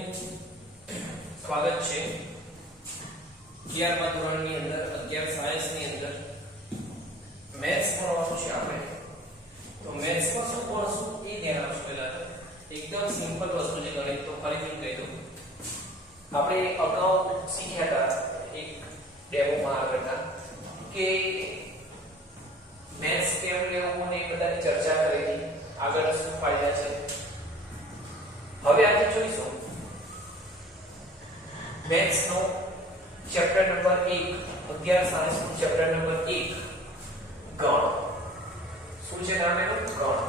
વિદ્યાર્થીઓ સ્વાગત છે 11મા ધોરણની અંદર 11 સાયન્સની અંદર મેથ્સ ભણવાનું છે આપણે. તો મેથ્સમાં શું ભણશું એ ધ્યાન આપજો. પહેલા તો એકદમ સિમ્પલ વસ્તુ છે ગણિત. તો ફરીથી કહી દઉં, આપણે અગાઉ શીખ્યા હતા એક ડેમોમાં આગળના કે મેથ્સ કેમ લેવું અને એ બધાની ચર્ચા કરી હતી. આગળ શું ફાયદા છે. હવે આજે જોઈશું મેથ્સ નો ચેપ્ટર નંબર 1 11 સાયન્સ નું ચેપ્ટર નંબર 1 ગણ. શું છે નામ એનું? ગણ.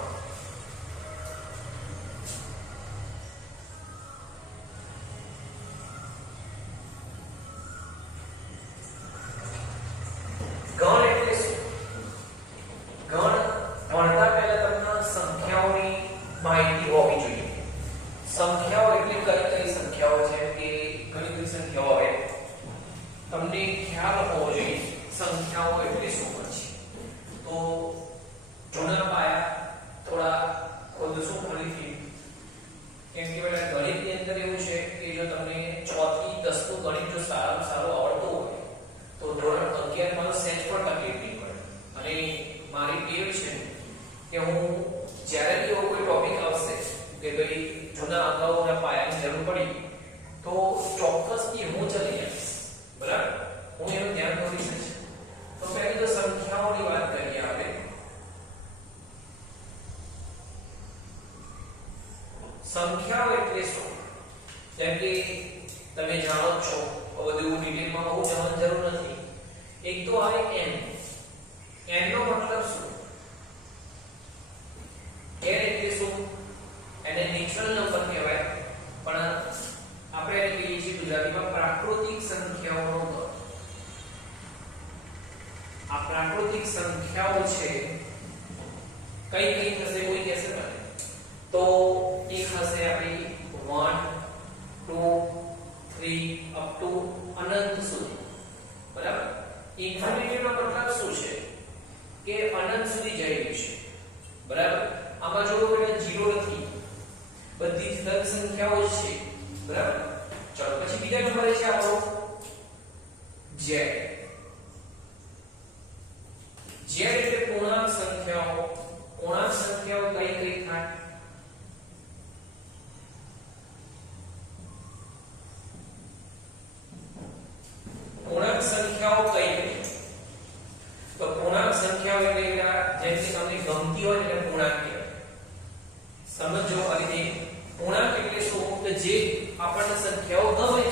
ગણ એટલે શું? ગણ ભણતા પહેલા તમને સંખ્યાઓની માહિતી હોવી જોઈએ. સંખ્યાઓ એટલે કઈ કઈ સંખ્યાઓ છે કે ઘણી બધી સંખ્યાઓ આવે તમને ખ્યાલ હોવો જોઈએ સંખ્યાઓ એટલે શું છે. તો જૂના પાયા થોડા ખોદશું ફરીથી, કેમ કે પેલા ગણિતની અંદર એવું છે કે જો તમને 6 થી 10 નું ગણિત જો સારું આવડતું હોય તો ધોરણ 11 માં સેજ પણ તકલીફ નહીં પડે. અને મારી ટેવ છે કે હું જ્યારે બી એવો કોઈ ટોપિક આવશે કે ભાઈ જૂના અગાઉના પાયાની જરૂર પડી તો ચોક્કસથી હું ચલી જઈશ. બરાબર, હું એનું ધ્યાન દોરીશ. તો પહેલી તો સંખ્યાઓની વાત કરીએ આપણે. સંખ્યાઓ એટલે શું? જેમ કે તમે જાણો છો, બધું ડિટેલમાં બહુ જવાની જરૂર નથી. એક તો આવે n. n નો મતલબ શું? n એટલે શું? એને નેચરલ નંબર કહેવાય, પણ આપણે એને કહીએ છીએ ગુજરાતીમાં પ્રાકૃતિક સંખ્યાઓનો ગણ. આ પ્રાકૃતિક સંખ્યાઓ છે કઈ કઈ થશે કોઈ કહેશે મને? તો એક હશે આપણી 1 2 3 અપ ટુ અનંત સુધી. બરાબર, ઇન્ફિનિટી નો મતલબ શું છે? કે અનંત સુધી જઈ રહ્યું છે. બરાબર, આમાં જો કોઈ 0 નથી, બધી ધન સંખ્યાઓ છે. બરાબર, ચલો પછી બીજા નંબરે છે આપણો z. z એટલે પૂર્ણાંક સંખ્યાઓ. પૂર્ણાંક સંખ્યાઓ કઈ કઈ થાય? પૂર્ણાંક સંખ્યાઓ કઈ કઈ? તો પૂર્ણાંક સંખ્યાઓ એટલે જેમ કે તમને ગમતી હોય એટલે પૂર્ણાંક કહેવાય. સમજો આ રીતે. પૂર્ણાંક એટલે શું? કે જે આપણને સંખ્યાઓ ગમે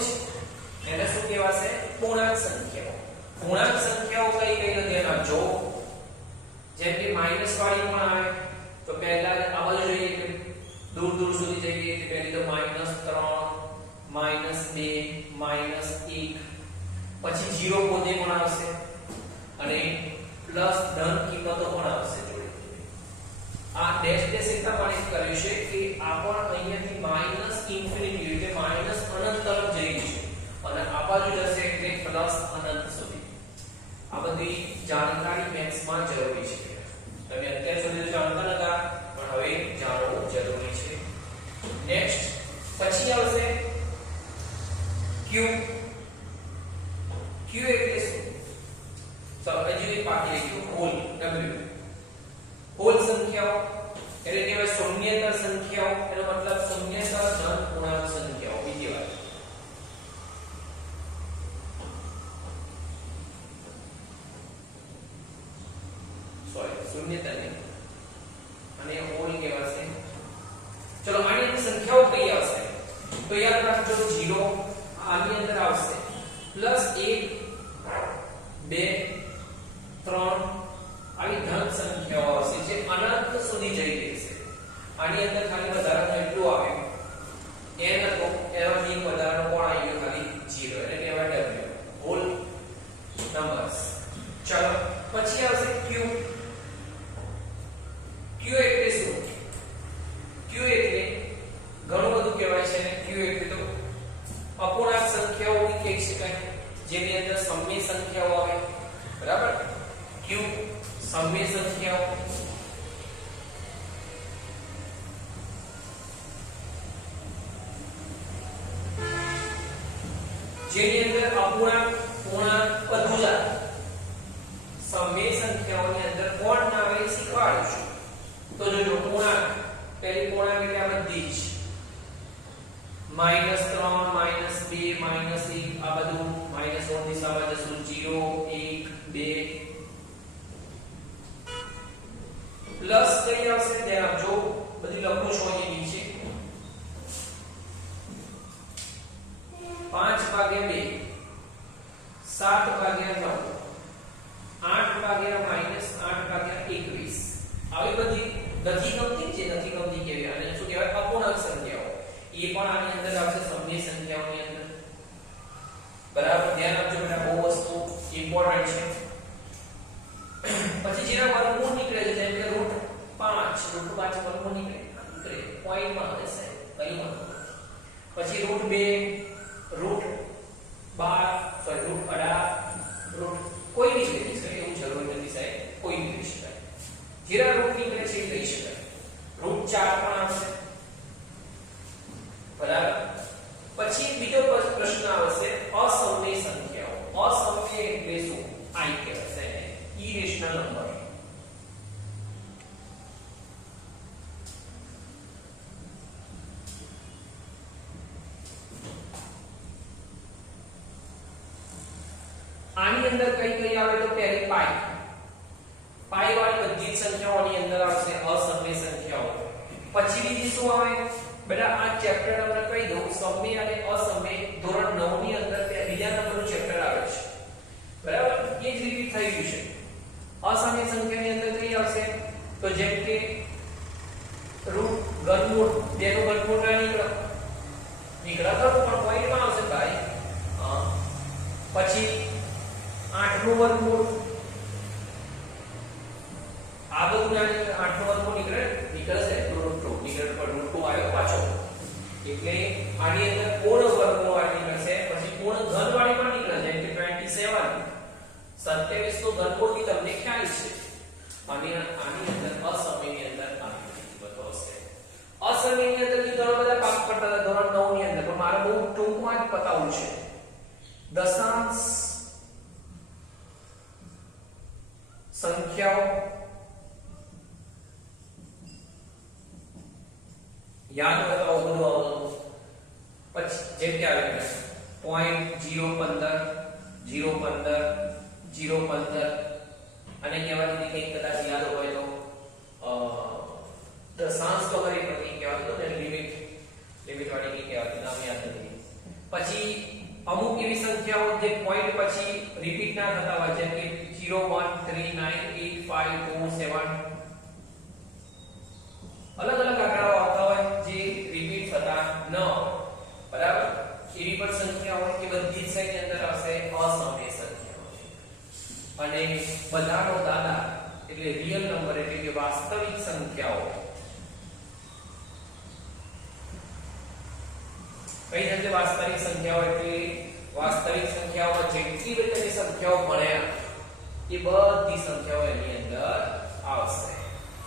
છે એને શું કહેવાશે? પૂર્ણાંક સંખ્યાઓ. પૂર્ણાંક સંખ્યાઓ કઈ કઈ ધ્યાન આપજો. જેમ કે માઈનસ વાળી પણ આવે તો પહેલા આ બાજુ જોઈએ કે દૂર દૂર સુધી જઈએ તો પહેલી તો -3 -2 -1, પછી 0 પોતે પણ આવશે અને પ્લસ ધન કિંમતો પણ આવશે જોડે. આ ડેશ ડેશ એટલા માટે કર્યું છે કે આ પણ અહીંયાથી માઈનસ ઇન્ફિનિટી એટલે માઈનસ અનંત તરફ જઈ છે અને આ બાજુ જશે એટલે પ્લસ અનંત સુધી. આ બધી જાણકારી મેથ્સમાં જરૂરી છે. તમે અત્યાર સુધી જાણતા નતા, પણ હવે જાણવું જરૂરી છે. નેક્સ્ટ પછી આવશે q. q એટલે શું? તો હજુ એક બાકી રહી ગયું હોલ. w. હોલ સંખ્યાઓ એટલે કહેવાય શૂન્યેતર સંખ્યાઓ. એનો મતલબ શૂન્યેતર ધન પૂર્ણાંક સંખ્યાઓ. બીજી વાત શૂન્યેતર નહીં અને હોલ કહેવાશે. ચલો આની અંદર સંખ્યાઓ કઈ આવશે? તો યાદ રાખજો 0 આની અંદર આવશે, પ્લસ 1 2 3 આવી ધન સંખ્યાઓ આવશે જે અનંત સુધી જઈ રહી છે. આની અંદર ખાલી વધારાનું એટલું આવે n હતો, એમાંથી એક વધારાનો કોણ આવી ગયો ખાલી 0 એટલે કહેવાય w. Hall numbers. ચલો પછી આવશે q. q એટલે શું? q એટલે ઘણું બધું કહેવાય છે અને q એટલે તો અપૂર્ણાંક સંખ્યાઓ બી કહી શકાય, જેની અંદર સમય સંખ્યાઓ આવે. બરાબર, q સમય સંખ્યાઓ. જેની અંદર અપૂર્ણાંક પૂર્ણાંક બધું જ આવે સમય સંખ્યાઓની અંદર કોણ ના આવે એ શીખવાડું છું તો જોજો પૂર્ણાંક પહેલી પૂર્ણાંક એટલે આ બધી જ -3 -2 -1 આ બધું -1 દિશામાં જશું 0 1 2 પ્લસ કઈ આવશે ધ્યાન આપજો બધી લખું છું અહીં નીચે 5 ભાગ્યા 2 7 ભાગ્યા 9 8 ભાગ્યા -8 ભાગ્યા 21 આવી બધી નથી ગમતી છે નથી ગમતી કેવી અને શું કહેવાય અપૂર્ણાંક સંખ્યાઓ એ પણ આની અંદર આવશે સમય સંખ્યાઓની અંદર બરાબર ધ્યાન આપજો બેટા બહુ વસ્તુ ઇમ્પોર્ટન્ટ છે પછી જેના વર્ગમૂળ નીકળે છે જેમ કે √5 વર્ગમૂળ નીકળે પોઈન્ટમાં આવે છે કઈ માં પછી √2 √18 કોઈ બી લઈ શકે એવું જરૂર નથી સાહેબ કોઈ બી લઈ શકાય જેના રૂટ નીકળે છે એ લઈ શકાય √4 પણ આવશે બરાબર પછી બીજો પ્રશ્ન આવશે અસમય સંખ્યાઓ અસમય એટલે શું આઈ કહેવાય છે ઇરેશનલ નંબર આની અંદર કઈ આવે તો પહેલી પાઈ વાળી બધી સંખ્યાઓની અંદર આવશે અસમય સંખ્યાઓ પછી બીજી શું આવે બેટા આ ચેપ્ટર તમને કહી દઉં સમય અને અસમય ધોરણ 9 ની અંદર બીજા નંબરનું ચેપ્ટર આવે છે બરાબર એ જ રિપીટ થઈ ગયું છે અસમય સંખ્યાની અંદર કઈ આવશે તો જેમ કે ઘનમૂળ બેનું ઘનમૂળ ના નીકળે ખરું પણ પોઈન્ટમાં આવશે ભાઈ પછી 8 નું વર્ગમૂળ આ બધું જાણે 8 નું વર્ગમૂળ નીકળશે √2 નીકળે પણ √2 આવ્યો પાછો એટલે આની અંદર પૂર્ણ વર્ગમૂળ વાળી નીકળશે પછી પૂર્ણ ઘન વાળી પણ નીકળે જેમ કે 27 નું ઘનમૂળ ની તમને ખ્યાલ છે અને આની અંદર અસમયની અંદર આવી બધો હશે અસમયની અંદર ઘણા બધા પાક કરતા હતા ધોરણ 9 ની અંદર પણ મારે બહુ ટૂંકમાં જ બતાવવું છે દશાંશ સંખ્યાઓ યાદ બતાવો બધું આવતું પછી જેમ કે આવે છે 0.015 0.15 0.15 અને કહેવાતી કંઈક કદાચ યાદ હોય તો દશાંશ તો કરી પણ કંઈક કહેવાતું તો લિમિટ વાળી કંઈક કહેવાતી નામ યાદ નથી પછી અમુક એવી સંખ્યાઓ જે પોઈન્ટ પછી રિપીટ ના થતા હોય જેમ કે 0 1 3 9 8 5 2 7 અલગ અલગ આંકડાઓ આવતા હોય જે રિપીટ થતા ન હોય બરાબર એવી પણ સંખ્યાઓ હોય કે બધી જ સંખ્યા અંદર આવશે અસમય સંખ્યાઓ અને બધાનો દાદા એટલે રિયલ નંબર એટલે કે વાસ્તવિક સંખ્યાઓ કઈ રીતે વાસ્તવિક સંખ્યાઓ એટલે વાસ્તવિક સંખ્યાઓ જેટલી બધી સંખ્યાઓ ભણ્યા એ બધી સંખ્યાઓ એની અંદર આવશે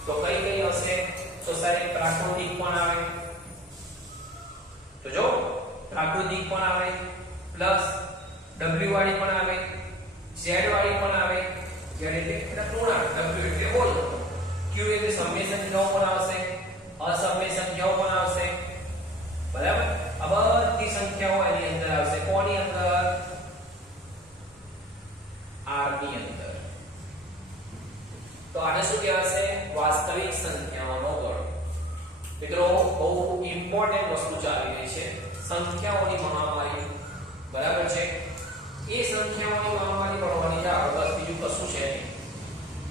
તો કઈ હશે તો સાહેબ પ્રાકૃતિક પણ આવે તો જો પ્રાકૃતિક પણ આવે પ્લસ w વાળી પણ આવે z વાળી પણ આવે z એટલે પૂર્ણાંક w એટલે હોલ q એટલે સમય સંખ્યાઓ પણ આવશે અસમય સંખ્યાઓ પણ આવશે બરાબર આ બધી સંખ્યાઓ એની અંદર આવશે કોની અંદર r ની અંદર તો આને શું કહેવાશે વાસ્તવિક સંખ્યાઓનો ગણ મિત્રો બહુ ઇમ્પોર્ટન્ટ વસ્તુ ચાલી રહી છે સંખ્યાઓની મહામારી બરાબર છે એ સંખ્યાઓની મહામારી ભણવાની છે બસ બીજું કશું છે નહીં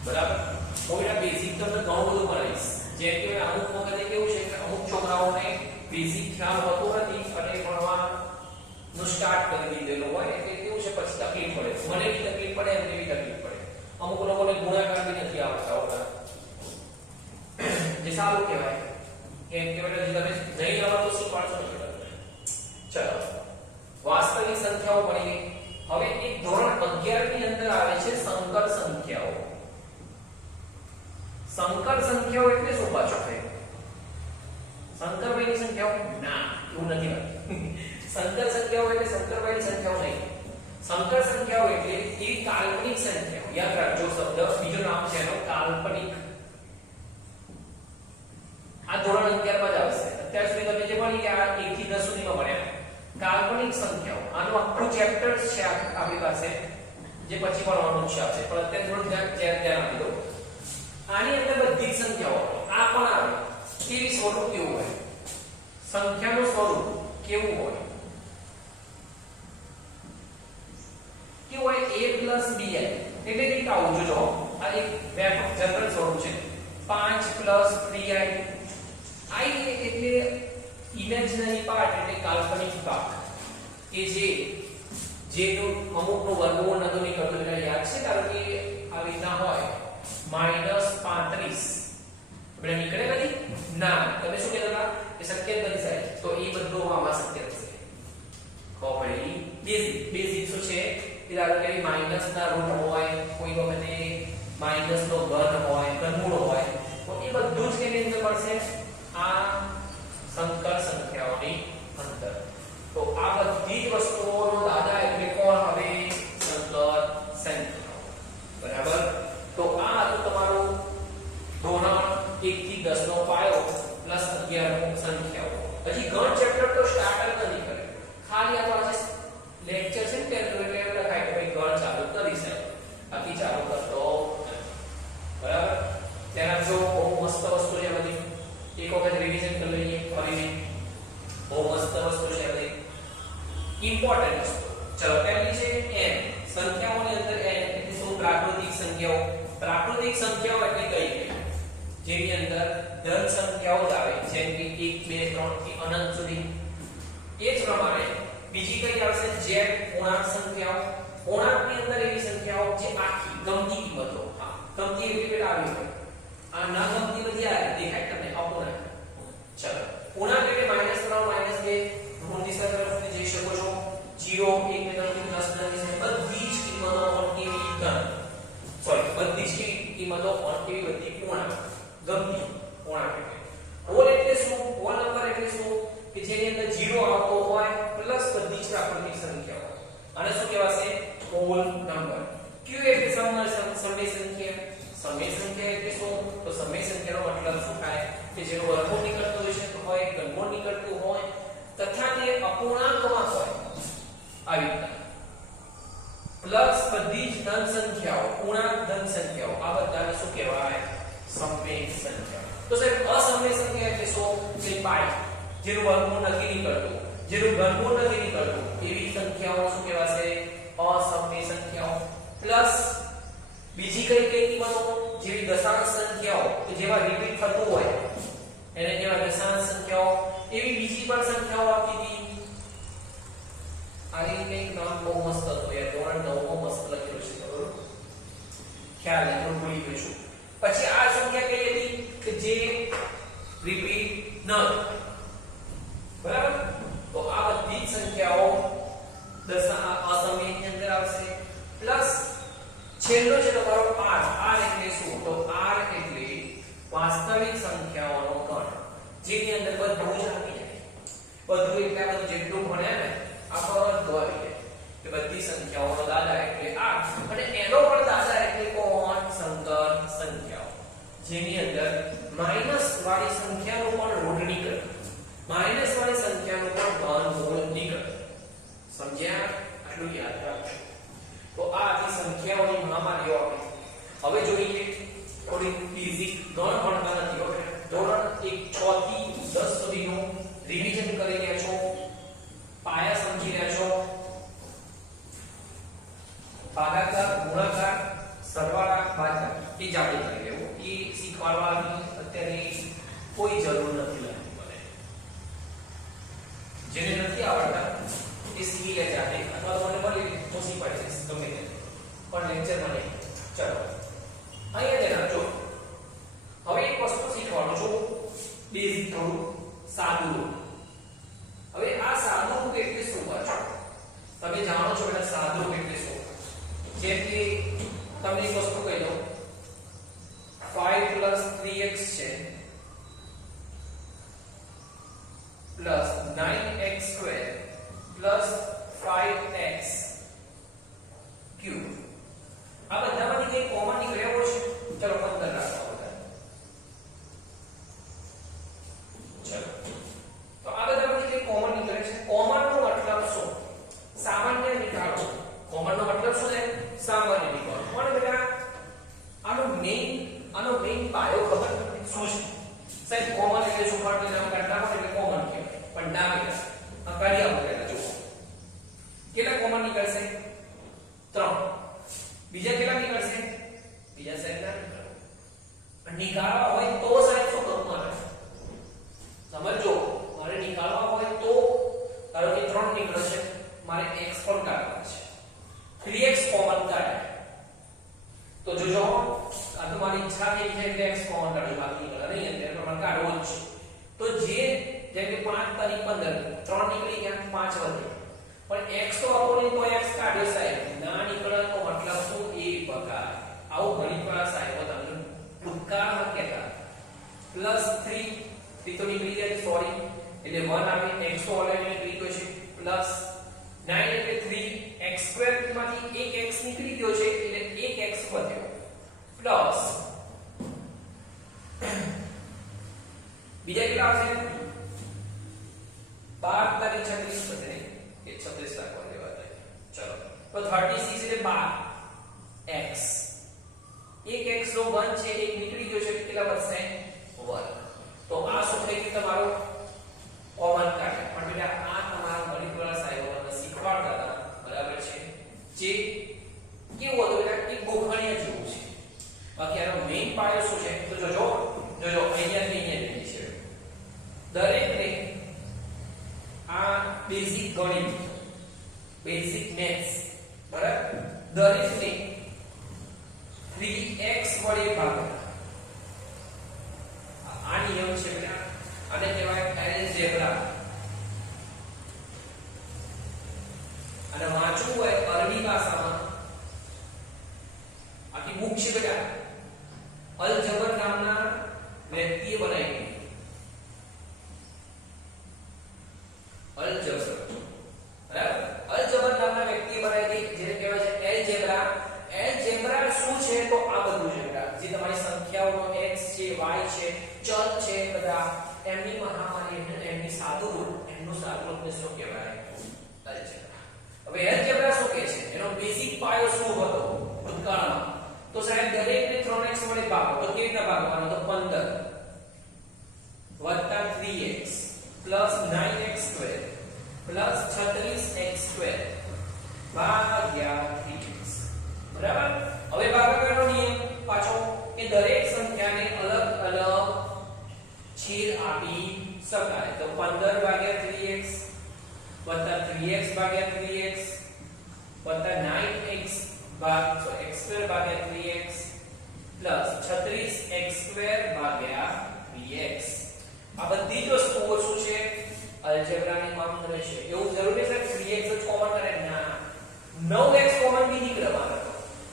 બરાબર હું એના બેઝિક તમને ઘણું બધું ભણાવીશ જેમ કે અમુક વખતે કેવું છે કે અમુક છોકરાઓને બેઝિક ખ્યાલ હોતો નથી અને ભણવાનું સ્ટાર્ટ કરી દીધેલું હોય એટલે કેવું છે પછી તકલીફ પડે મને બી તકલીફ પડે એમને બી તકલીફ પડે અમુક લોકોને ગુણાકાર બી નથી આવતા હોતા જે સારું કહેવાય કેમ કે બેટા તમે નહીં આવડે તો શીખવાડશો ચલો વાસ્તવિક સંખ્યાઓ ભણી ગઈ હવે એક ધોરણ 11 ની અંદર આવે છે સંકર સંખ્યાઓ સંકર સંખ્યાઓ એટલે શું પાછો થાય સંકર ભાઈની સંખ્યાઓ ના એવું નથી સંકર સંખ્યાઓ એટલે સંકરવાળી સંખ્યાઓ નહીં. સંકર સંખ્યાઓ એટલે એવી કાલ્પનિક સંખ્યાઓ. યાદ રાખજો શબ્દ બીજો નામ છે એનો કાલ્પનિક. આ ધોરણ 11 માં જ આવશે. અત્યાર સુધી તમે જે ભણી ગયા 1 થી 10 સુધીમાં ભણ્યા કાલ્પનિક સંખ્યાઓ. આનું આખું ચેપ્ટર છે આપણી પાસે જે પછી ભણવાનું છે આપણે. પણ અત્યારે થોડું ધ્યાન આપી દો. આની અંદર બધી જ સંખ્યાઓ આ પણ આવે. કેવી સ્વરૂપ કેવું હોય? સંખ્યાનું સ્વરૂપ કેવું હોય? કેવું હોય? a + bi એટલે કે આવું જો આ એક વ્યાપક જનરલ સ્વરૂપ છે. 5 + 3i i એટલે ઇમેજિનરી પાર્ટ એટલે કાલ્પનિક ભાગ કે જેનો અમુકનો વર્ગમૂળ નતો નીકળતો. એટલે યાદ છે કારણ કે આ રીતના હોય -35 આપણે નીકળે નથી ના. તમે શું કહેતા હતા કે શક્ય બની જાય તો એ બધું આમાં શક્ય થશે. કોપડી બેઝિક શું છે કે ધારો કે માઈનસ ના રૂટ હોય, કોઈ વખતે માઈનસ નો ઘન હોય, ઘનમૂળ હોય, તો એ બધું જ કેની અંદર મળશે? આ સંકર સંખ્યાઓની અંદર. તો આ બધી જ વસ્તુઓનો દાદા એટલે કોણ હવે? સંકર સંખ્યાઓ. બરાબર. તો આ હતું તમારું ધોરણ 1 થી 10 નો પાયો પ્લસ 11 સંખ્યાઓ. હજી ગણ ચેપ્ટર તો સ્ટાર્ટ જ નથી કર્યું. ખાલી આ તો આજે લેક્ચર છે ને એટલે એવું લખાય કે ભાઈ ગણ ચાલુ કરી છે. બાકી ચાલુ કરતો બરાબર. તેના જો બહુ મસ્ત વસ્તુ છે બધી. એક વખત રિવિઝન કરી લઈએ ફરીથી. બહુ મસ્ત વસ્તુ છે બધી. ઇમ્પોર્ટન્ટ વસ્તુ. ચલો પહેલી છે n. સંખ્યાઓની અંદર n એટલે શું? પ્રાકૃતિક સંખ્યાઓ. પ્રાકૃતિક સંખ્યાઓ એટલે કઈ? જેની અંદર ધન સંખ્યાઓ જ આવે જેમ કે 1 2 3 થી અનંત સુધી. એ જ પ્રમાણે બીજી કઈ આવશે? z પૂર્ણાંક સંખ્યાઓ. પૂર્ણાંકની અંદર એવી સંખ્યાઓ જે આખી ગમતી કિંમતો. હા, ગમતી એટલે પેલા આવી હોય. આ ના ગમતી બધી આ દેખાય તમને અપૂર્ણાંક. ચલો પૂર્ણાંક એટલે -3 -2 ઋણ દિશા તરફ જઈ શકો છો. 0 1 2 3 પ્લસ બધી જ કિંમતો ઓન કેવી ધન. સોરી બધી જ કિંમતો ઓન કેવી બધી પૂર્ણાંક. ગમતી પૂર્ણાંક એટલે હોલ એટલે શું? હોલ નંબર એટલે શું? કે જેની અંદર 0 આવતો હોય પ્લસ બધી જ પ્રાકૃતિક સંખ્યાઓ. આને શું કહેવાશે? Hall number. q એટલે સમય સંખ્યા. સમય સંખ્યા એટલે શું? તો સમય સંખ્યાનો મતલબ શું થાય? કે જેનો વર્ગમૂળ નીકળતું હોય, ઘનમૂળ નીકળતું હોય તથા તે અપૂર્ણાંકમાં હોય. આવી રીતના પ્લસ બધી જ ધન સંખ્યાઓ, પૂર્ણાંક ધન સંખ્યાઓ. આ બધાને શું કહેવાય? સમય સંખ્યા. તો સાહેબ અસમય સંખ્યા એટલે શું? કે પાઈ જેનું વર્ગમૂળ નથી નીકળતું, જેનું ઘનમૂળ નથી નીકળતું એવી સંખ્યાઓ શું કહેવાશે? અસમય સંખ્યાઓ. પ્લસ બીજી કઈ કિંમતો? જેવી દશાંશ સંખ્યાઓ કે જેમાં રિપીટ થતું હોય એને કહેવાય દશાંશ સંખ્યાઓ. એવી બીજી પણ સંખ્યાઓ આપી હતી. આની કંઈક નામ બહુ મસ્ત હતું યાર. ધોરણ 9 માં મસ્ત લખેલું છે બરોબર. ખ્યાલ નથી ભૂલી ગયો છું. પછી આ સંખ્યા કઈ હતી? કે જે રિપીટ ન થાય. બરાબર. તો આ બધી જ સંખ્યાઓ અસમયની અંદર આવશે. પ્લસ છેલ્લો છે તમારો r. r એટલે શું? તો r એટલે વાસ્તવિક સંખ્યાઓનો ગણ. જેની અંદર બધું જ આવી જાય. બધું એટલે બધું જેટલું ભણ્યા ને આ બધું આવી જાય. એટલે બધી સંખ્યાઓનો દાદા એટલે r. અને એનો પણ દાદા એટલે કોણ? સંકર સંખ્યાઓ. જેની અંદર માઈનસ વાળી સંખ્યાનો પણ ઋણ નીકળે. માઈનસ વાળી સંખ્યાનો પણ ઘનમૂળ નીકળે. સમજ્યા? આટલું યાદ રાખજો. તો આ આખી સંખ્યાઓની મહામારીઓ આપી. હવે જોઈએ થોડી બેઝિક ગણ ભણતા નથી. ઓકે ધોરણ 1 6 થી 10 સુધીનું રિવિઝન કરી રહ્યા છો, પાયા સમજી રહ્યા છો. ભાગાકાર, ગુણાકાર, સરવાળા, ભાગાકાર એ જાતે કરી લેવું. એ શીખવાડવાની અત્યારે કોઈ જરૂર નથી લાગતી મને. જેને નથી આવડતા એ શીખી લે જાતે, અથવા તો મને મળી તો શીખવાડી દઈશ ગમે તે. પણ લેક્ચરમાં નહીં. ચલો અહીંયા ધ્યાન આપજો. હવે એક વસ્તુ શીખવાડું છું બેઝિક થોડું સાદું રૂપ. હવે આ સાદું રૂપ એટલે શું પાછો? તમે જાણો છો એટલે સાદું રૂપ એટલે શું? જેમ કે તમને એક વસ્તુ કહી દઉં 5 + 3x છે પ્લસ 9x² મારે x પણ કાઢવાનો છે 3x કોમન કાઢે તો જોજો આ તો મારી ઈચ્છા થઈ છે એટલે x કોમન કાઢી બાકી નીકળે નહીં એટલે પ્રમાણે કાઢવો જ છે તો જે જેમ કે 5 તારીખ 15 3 નીકળી ગયા 5 વધે પણ x તો આપણને તો x કાઢ્યો સાહેબ ના નીકળે તો મતલબ શું એ બગાડ આવું ઘણી વાર સાહેબ તમને ભૂતકાળમાં કહેતા +3 3 તો નીકળી જાય સોરી એટલે 1 આવે x તો ઓલરેડી નીકળી ગયો છે +9 એટલે 3x² માંથી એક x નીકળી ગયો છે એટલે એક x વધ્યો પ્લસ બીજા કેટલા આવશે 12 તારી 36 વધે એ 36 રાખવા દેવા દે ચલો તો 36 એટલે 12x એક x નો 1 છે એક નીકળી ગયો છે કેટલા વધશે 1 તો આ શું થઈ ગયું તમારો કોમન કાઢે પણ બેટા આ તમારા ગણિતવાળા સાહેબોને શીખવાડતા હતા બરાબર છે જે કેવું હતું એટલે એક ગોખણિયા જેવું છે બાકી આનો મેઈન પાયો શું છે તો જોજો અહીંયાથી અહીંયા છે દરેકને આ બેઝિક ગણિત બેઝિક મેથ્સ બરાબર દરેકને 3x વડે ભાગો આ નિયમ છે બેટા આને કહેવાય એલ્જેબ્રા અને વાંચવું હોય અરબી ભાષામાં આખી બુક છે બેટા અલ-જબર નામના વ્યક્તિએ બનાવી અલ-જબર બરાબર અલ-જબર નામના વ્યક્તિએ બનાવી જેને કહેવાય છે એલ્જેબ્રા એલ્જેબ્રા શું છે તો આ બધું છે બેટા જે તમારી સંખ્યાઓનો x છે y છે ચલ છે બધા એમની મહામારી એમની એમનું સાદું રૂપને શું કહેવાય અલ્જેબ્રા હવે એલ્જેબ્રા શું કહે છે એનો બેઝિક પાયો શું હતો ભૂતકાળમાં તો સાહેબ દરેકને 3x વડે ભાગો તો કેવી રીતના ભાગવાનો તો 15 3x 9x² 36x² ભાગ્યા 3x બરાબર હવે ભાગાકારનો નિયમ પાછો કે દરેક સંખ્યાને અલગ અલગ છેદ આપી શકાય તો 15 ભાગ્યા 3x 3x ભાગ્યા 3x 9x x² ભાગ્યા 3x 36x² ભાગ્યા 3x આ બધી જ વસ્તુઓ શું છે અલ્જેબ્રાની કામ કરે છે એવું જરૂરી છે 3x જ કોમન કરે ના 9x કોમન બી નીકળે મારે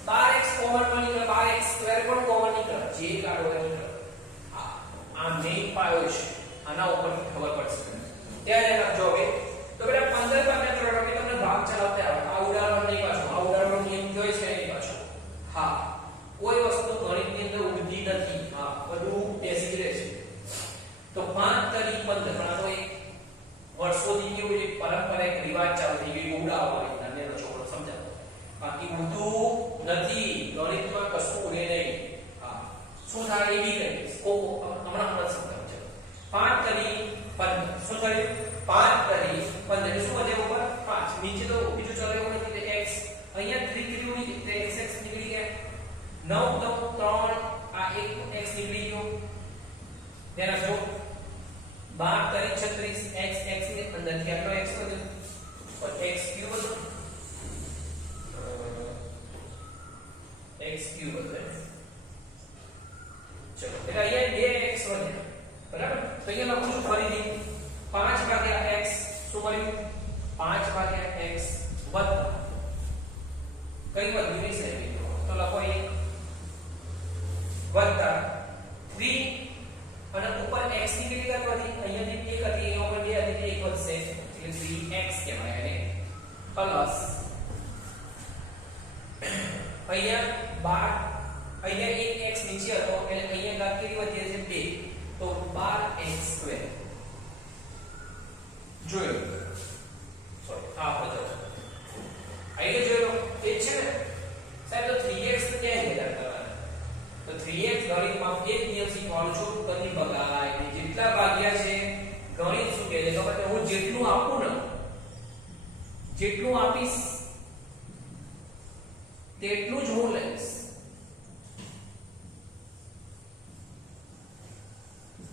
12x કોમન માં નીકળે 12x² પણ કોમન નીકળે જે કાઢો એ નીકળે આ મેઈન પાયો છે આના ઉપર ખબર પડશે ત્યારે રાખજો હવે તો બેટા 15 ભાગ્યા 3 એટલે તમને ભાગ ચલાવતા આવે આ ઉદાહરણ નહીં પાછો આ ઉદાહરણનો નિયમ કયો છે નહીં પાછો હા કોઈ વસ્તુ ગણિતની અંદર ઉલટી નથી હા બધું બેસી રહે છે તો 5 તરી 15 પણ આ તો એક વર્ષોથી કેવું એક પરંપરા એક રિવાજ ચાલુ થઈ ગયો ઉડાવવાની નાનો છોકરો સમજાવ બાકી ઉડતું નથી ગણિતમાં કશું ઉડે નહીં હા શું થાય એ બી કહીશ હમણાં સમજાવું છે 5 તરી 15 શું થયું 5 તરી 15 એટલે શું વધે ઉપર 5 નીચે તો બીજું ચલે એવું નથી એટલે x અહીંયા 3 3 એટલે x નીકળી ગયા 9 3 આ એક x નીકળી ગયો ધ્યાન રાખજો 12 તરી 36 x ની અંદરથી આટલો x વધ્યો પણ x ક્યુબ હતો x ક્યુબ હતો ચલો એટલે અહીંયા 2x વધ્યા બરાબર તો અહીંયા લખું છું ફરીથી 5 ભાગ્યા x શું મળ્યું 5 ભાગ્યા x વત્તા કઈ વધ્યું નહીં સાહેબ તો લખો અહીં વત્તા 3 અને ઉપર x ની કેટલી ઘાત વધી અહીંયાથી 1 હતી અહીંયા ઉપર 2 હતી 1 વધશે એટલે 3x કહેવાય અને પ્લસ અહીંયા 12 અહીંયા એક x નીચે હતો એટલે અહીંયા ઘાત કેટલી વધી છે 2 તો 12x² જોયો સોરી આ બધો આઈને જોયો એ છે ને સાહેબ તો 3x ને ક્યાં ગયા કરવાના તો 3x ગણિતમાં એક નિયમ શીખવાનું છું કદી બગાય નહીં જેટલા ભાગ્યા છે ગણિત શું કહે છે ખબર છે હું જેટલું આપું ને જેટલું આપીશ તેટલું જ હું લઈશ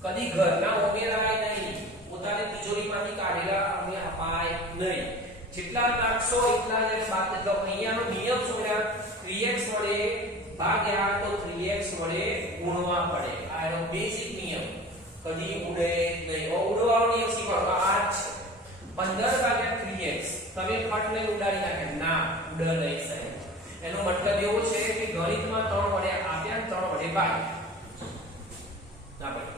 કદી ઘરના ઉમેરાય નહીં પોતાની તિજોરીમાંથી કાઢેલા અમે અપાય નહીં જેટલા નાખશો એટલા જ x બાદ તો અહીંયાનો નિયમ શું છે 3x વડે ભાગ્યા તો 3x વડે ગુણવા પડે આ એનો બેઝિક નિયમ કદી ઉડે નહીં ઉડવાનો નિયમ શીખવાનો આ જ છે 15 ભાગ્યા 3x તમે ફટ લઈને ઉડાડી નાખે ના ઉડે નહીં સાહેબ એનો મતલબ એવો છે કે ગણિતમાં 3 વડે આપ્યા 3 વડે ભાગ્યા ના પડે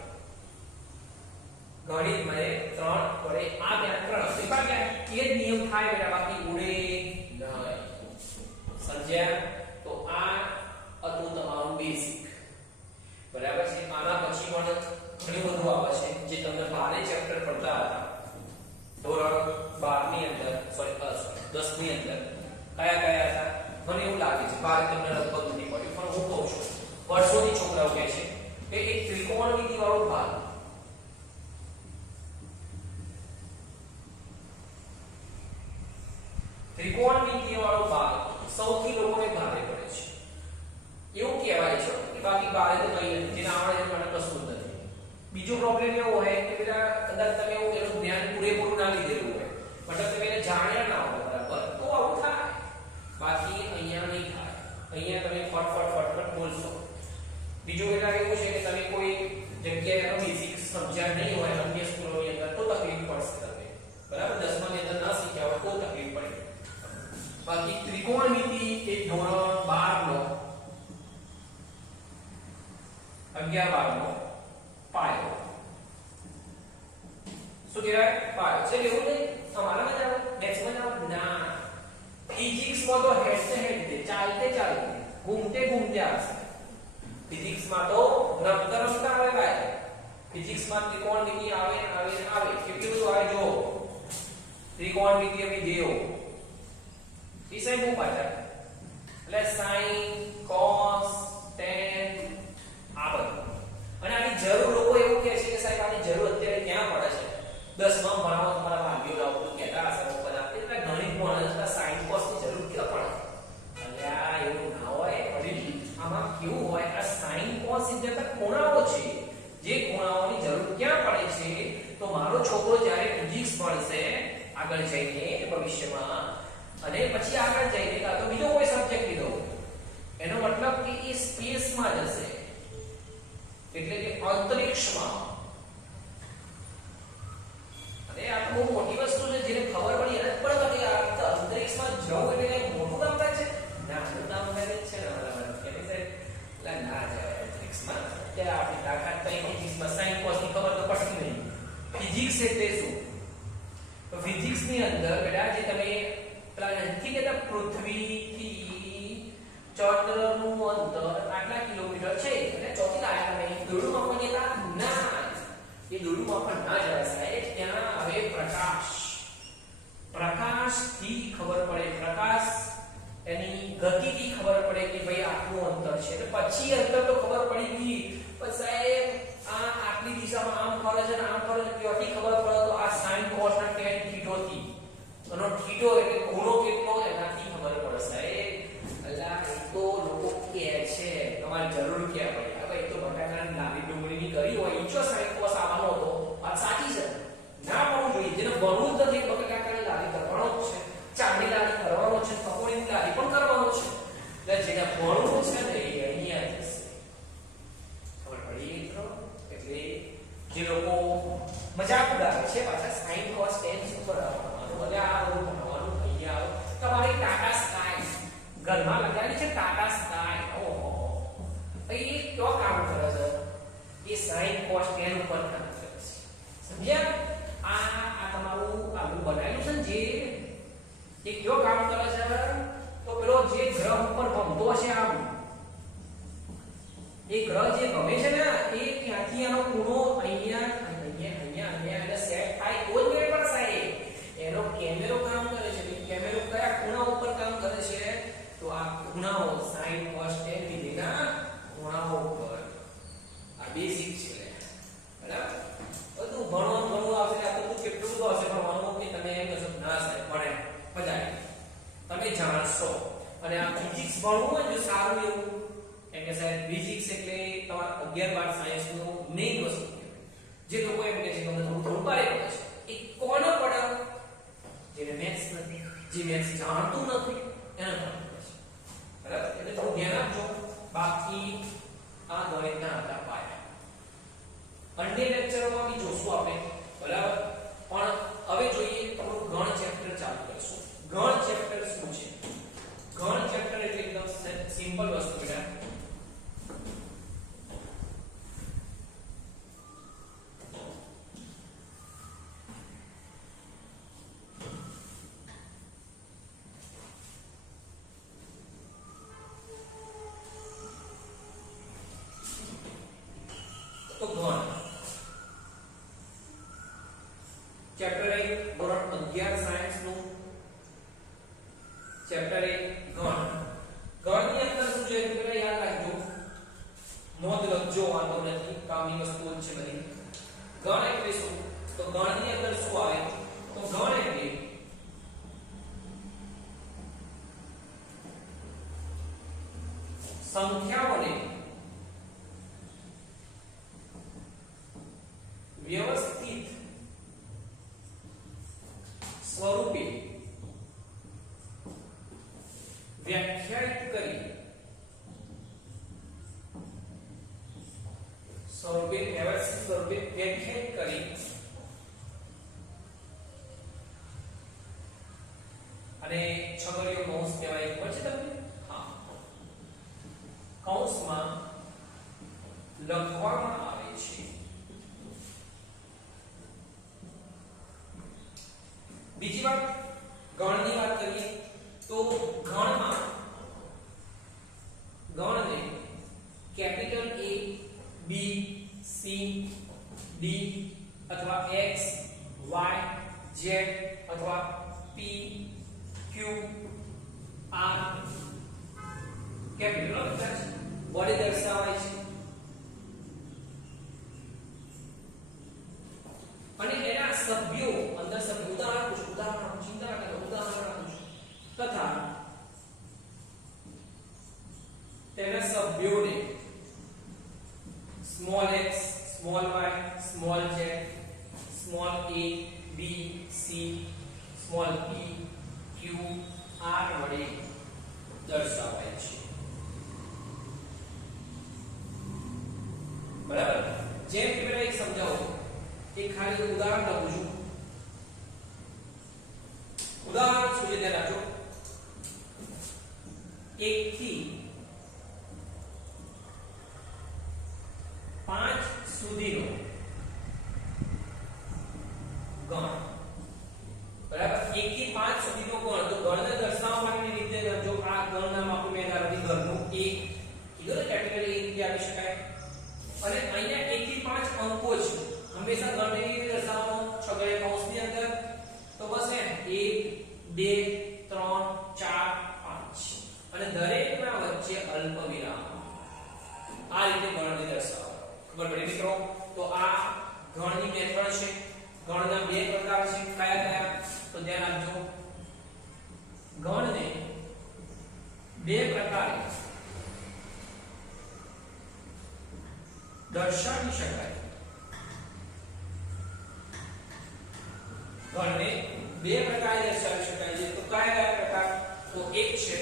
ગણિતમાં 3 વડે આપ્યા 3 ભાગ્યા એ જ નિયમ થાય બેટા બાકી ઉડે નહીં સમજ્યા તો આ હતું તમારું બેઝિક બરાબર છે આના પછી પણ ઘણી બધું આવે છે જે તમને 12 ચેપ્ટર પડતા હતા ધોરણ 12 ની અંદર સોરી 10 ની અંદર કયા કયા હતા મને એવું લાગે છે 12 તમને લગભગ નથી પડ્યું પણ હું કહું છું વર્ષોથી છોકરાઓ કહે છે કે એક ત્રિકોણમિતિ વાળો ભાગ ત્રિકોણમિતિ વાળો ભાગ સૌથી લોકોને ભારે પડે છે એવું કહેવાય છે કે બાકી બારે તો કઈ નથી જેને આવડે છે મને કશું જ નથી બીજો પ્રોબ્લેમ એવો હોય કે બેટા કદાચ તમે એવું એનું જ્ઞાન પૂરેપૂરું ના લીધેલું હોય મતલબ તમે એને જાણ્યા ના હોય બરાબર તો આવું થાય બાકી અહીંયા નહીં થાય અહીંયા તમે ફટફટ બોલશો બીજું બેટા એવું છે કે તમે કોઈ જગ્યાએ એનો બેઝિક સમજ્યા નહીં હોય અન્ય સ્કૂલોની અંદર તો તકલીફ પડશે તમને બરાબર 10મા ની અંદર ના શીખ્યા હોય તો તકલીફ પડે બાકી ત્રિકોણમિતિ એ ધોરણ 12 નો 11 નો પાયો શું કહેવાય પાયો છે એવું નહીં તમારા માં જાવ મેથ્સમાં જાવ ના ફિઝિક્સમાં તો હેડ સે હેડ દે ચાલતે ઘૂમતે આવશે ફિઝિક્સમાં તો રમતા આવે ભાઈ ફિઝિક્સમાં ત્રિકોણમિતિ આવે કેટલું બધું આવે જો ત્રિકોણમિતિ અમે જેવો વિષય બહુ પાછળ એટલે sin cos tan આ બધું અને આની જરૂર લોકો એવું કહે છે કે સાહેબ આની જરૂર અત્યારે ક્યાં પડે છે 10માં ભણાવો તમારા ભાગ્યો લાવો તો કહેતા હશે બધા એટલે ગણિત ભણવા sin cos ની જરૂર ક્યાં પડે અલ્યા એવું ના હોય અરે આમાં કેવું હોય આ sin cos એટલે તો ખૂણાઓ છે જે ખૂણાઓની જરૂર ક્યાં પડે છે તો મારો છોકરો જ્યારે ફિઝિક્સ ભણશે આગળ જઈને ભવિષ્યમાં અને પછી આગળ જઈને કાં તો બીજો કોઈ સબ્જેક્ટ લીધો એનો મતલબ કે એ સ્પેસમાં જશે એટલે કે અંતરિક્ષમાં અને આ તો બહુ મોટી વસ્તુ છે જેને ખબર પડી એને પણ કે આ અંતરિક્ષમાં જવું એટલે કઈ મોટું કામ થાય છે નાનું કામ કરે છે ને કે સાહેબ ના જાય અંતરિક્ષમાં ત્યારે આપણી તાકાત કઈ ફિઝિક્સમાં સાઇન કોસ ની ખબર તો પડતી નહીં ફિઝિક્સ એટલે શું તો ફિઝિક્સ ની અંદર બેટા જે તમે નથી કે પૃથ્વીથી ચંદ્રનું અંતર આટલા કિલોમીટર છે એટલે ચોથી લાઈન તમે દોરડું માપવા જતા ના એ દોરડું માપવા ના જવાય સાહેબ ત્યાં હવે પ્રકાશથી ખબર પડે પ્રકાશ એની ગતિથી ખબર પડે કે ભાઈ આટલું અંતર છે એટલે પછી અંતર તો ખબર પડી ગઈ પણ સાહેબ આ આટલી દિશામાં આમ ફરે છે ને આમ ફરે છે ત્યાંથી ખબર પડે તો આ sin cos ના tan થીટો થી અને થીટો એટલે ખૂણો કેટલો એનાથી ખબર પડે સાહેબ અલ્લા એ તો લોકો કહે છે તમારી જરૂર ક્યાં પડી હવે એ તો બટાકાની લાંબી ડુંગળીની કરી હોય ઈચો sin cos આવવાનો હતો વાત સાચી છે ના પડવું જોઈએ જેને ભણવું જ નથી બટાકાની લાંબી કરવાનો જ છે ચાંદની લાંબી કરવાનો છે પકોડીની લાંબી પણ કરવાનો છે એટલે જેને ભણવું છે ને એ અહીંયા જશે ખબર પડી એટલે જે લોકો મજાક ઉડાવે છે પાછા sin cos tan ઉપર આવવાનું એટલે આ બધું ભણવાનું અહીંયા આવો તમારી ટાટા સ્કાય ઘરમાં લગાવી છે ટાટા સ્કાય ઓહો એ કયો કામ કરે છે એ sin cos tan ઉપર કામ કરે છે સમજ્યા આ તમારું આનું બનાવ્યું છે ને જે એ કયો કામ કરે છે તો પેલો જે ગ્રહ ઉપર ભમતો છે આમ એ ગ્રહ જે ગમે છે ને એ ત્યાંથી એનો ખૂણો અહીંયા એટલે સેટ થાય તો જ મેળ પડશે એનો કેમેરો કામ કરે છે કેમેરો કયા ખૂણા ઉપર કામ કરે છે તો આ ખૂણાઓ sin cos tan વિધિના ખૂણાઓ ઉપર આ બેઝિક છે બરાબર બધું ભણવાનું આવશે આ બધું કેટલું બધું આવશે ભણવાનું કે તમે એમ કહેશો ના સાહેબ ભણે મજા આવે તમે જાણશો અને આ ફિઝિક્સ ભણવું હોય જો સારું એવું એમ કે સાહેબ ફિઝિક્સ એટલે તમારા 11-12 સાયન્સ નું મેઇન વસ્તુ જે લોકો એમ કહે છે કે મને થોડું ભારે પડે છે એ કોનો પડે જેને મેથ્સ નથી જે મેથ્સ જાણતું નથી એને ખબર છે, બરાબર? એટલે થોડું ધ્યાન આપજો. બાકી આ ગણિતના હતા પાયા. અન્ય લેક્ચરોમાં બી જોશું આપણે, બરાબર? પણ હવે જોઈએ થોડું ગણ ચેપ્ટર ચાલુ કરીશું. ગણ ચેપ્ટર શું છે? ગણ ચેપ્ટર એટલે એકદમ સિમ્પલ વસ્તુ છે. તો ગણ ચેપ્ટર 1 ધોરણ 11 સાયન્સ નું ચેપ્ટર 1 ગણ. ગણની અંદર શું છે પેલા યાદ રાખજો, નોંધ લખજો, વાંધો નથી, કામની વસ્તુઓ છે બધી. ગણ એટલે શું? તો ગણની અંદર શું આવે? તો ગણ એટલે સંખ્યાઓને વ્યવસ્થિત સ્વરૂપે વ્યાખ્યાયિત કરી વ્યવસ્થિત સ્વરૂપે વ્યાખ્યાયિત કરી અને છગડીયો કૌંસ કહેવાય, ખબર છે તમને? હા, કૌંસમાં લખવામાં આવે છે. બીજી વાત, ગણની વાત કરીએ તો ગણમાં ગણને capital A, B, C, D અથવા X, Y, Z અથવા P, Q, R કેપિટલ અક્ષર વડે દર્શાવાય છે. અને એના સભ્યો અંદર સભ્યો ઉદાહરણ ચિંતા ન કરો, ઉદાહરણ તથા તેના સભ્યોને small x, small y, small z, small a, b, c, small p, q, r વડે દર્શાવાય છે. બરાબર? જેમ કે મેં એક સમજાવું, એક ખાલી ઉદાહરણ લખું છું. ઉદાહરણ શું છે ધ્યાન રાખજો. 1 થી 5 સુધીનો ગણ. બરાબર? 1 થી 5 સુધીનો ગણ. તો ગણને દર્શાવવા માટેની રીતે જો આ ગણ નામ આપ્યું મેં ધારથી ઘરનું 1 કીધું ને, કેપિટલ A થી આપી શકાય. અને અહીંયા 1 થી 5 અંકો છે. હંમેશા ગણને રીતે દર્શાવવાનો છગડીયા કૌંસની અંદર. તો બસ એમ 1 2 3 4 5 અને દરેકના વચ્ચે અલ્પ વિરામ. આ રીતે ગણને દર્શાવો. ખબર પડી મિત્રો? તો આ ગણની મેથડ છે. ગણના બે પ્રકાર છે. કયા કયા? તો ધ્યાન આપજો. ગણને બે પ્રકારે દર્શાવી શકાય. ગણને બે પ્રકારે દર્શાવી શકાય છે. તો કયા કયા પ્રકાર? તો એક છે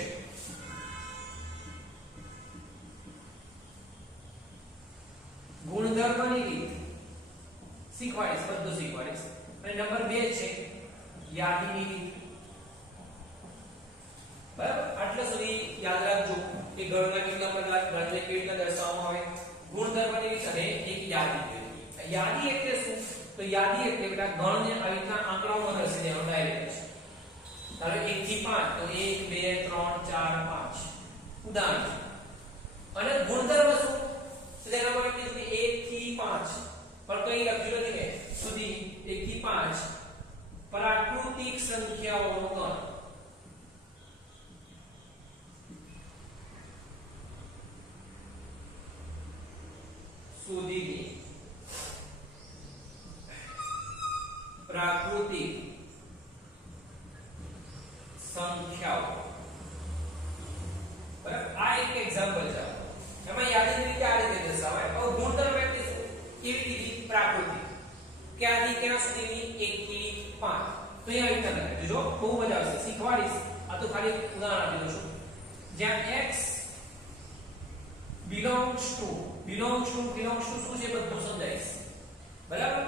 ગુણધર્મની રીત, શીખવાડીશ, બધું શીખવાડીશ. અને નંબર 2 છે યાદીની રીત. બરાબર? આટલા સુધી યાદ રાખજો કે ગણના કેટલા પ્રકાર, ગણને કેવી રીતે દર્શાવવામાં આવે, ગુણધર્મની રીત અને એક યાદી. યાદી એટલે શું? તો યાદી એટલે બેટા ગણને આવી રીતના આંકડાઓમાં દર્શાવી દેવાનો ડાયરેક્ટ. ધારો 1 થી 5 તો 1 2 3 4 5 ઉદાહરણ. અને ગુણધર્મ શું? તો તેના માટે કીધું કે 1 થી 5 પણ કઈ લખ્યું નથી મેં સુધી. 1 થી 5 પ્રાકૃતિક સંખ્યાઓનો ગણ. સુધીની પ્રાકૃતિક સંખ્યાઓ. બરાબર? આ એક એક્ઝામ્પલ છે. એમાં યાદીની રીતે આ રીતે દર્શાવાય. હવે ગુણધર્મ એટલે શું? કેવી રીતે? પ્રાકૃતિક. ક્યાંથી ક્યાં સુધીની? 1 થી 5. તો અહીંયા રીતના લખે જો બહુ મજા આવશે શીખવાડીશ આ તો ખાલી ઉદાહરણ આપી દઉં છું જ્યાં x belongs to શું છે બધું સમજાઈશ બરાબર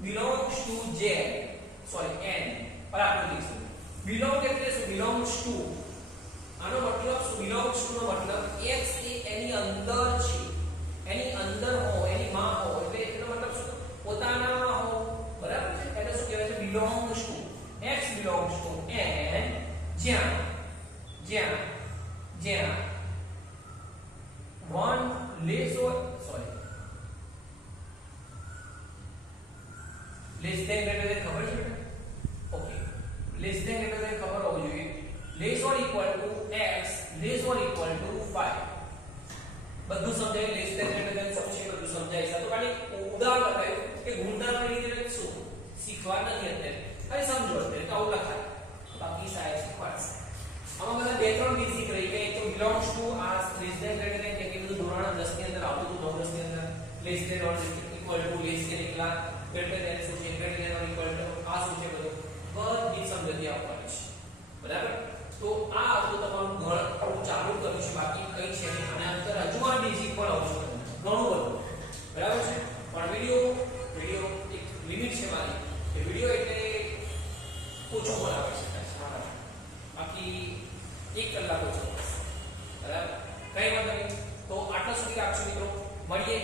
belongs to z sorry n પર આપણે લખીશું belong એટલે શું belongs to આનો મતલબ શું belongs to નો મતલબ x એ એની અંદર છે એની અંદર હો એની માં હો એટલે એનો મતલબ શું પોતાનામાં હો બરાબર છે એટલે શું કહેવાય છે belongs to x belongs to n જ્યાં one less than greater than ખબર છે okay less than greater than ખબર હોવી જોઈએ less or equal to x less or equal to 5 બધું સમજાય less than greater than શું છે બધું સમજાય છે તો ખાલી ઉદાહરણ લખાયું કે ગુણધર્મ રીતે શું શીખવા નથી અત્યારે ખાલી સમજો અત્યારે તો આવું લખાય બાકી સાહેબ શીખવાડશે આમાં બધા બે ત્રણ રીત શીખ રહી કે એક તો belongs to આ less than greater than કે બધું ધોરણ 10 ની અંદર આવતું હતું 9 10 ની અંદર less than or equal to less than એકલા greater than શું છે greater than or equal to આ શું છે બધું બધી સમજતી આપવાની છે બરાબર તો આ આપણું તમારું ગણ હું ચાલુ કરું છું બાકી કઈ છે નહીં અને અંદર હજુ આ બેઝિક પણ આવશે ઘણું બધું બરાબર છે પણ વિડિયો એક લિમિટ છે મારી કે વિડિયો એટલે ઓછો બનાવી શકાય છે બાકી 1 કલાક ઓછો બરાબર કઈ વાંધો નહીં તો આટલા સુધી રાખશું મિત્રો મળીએ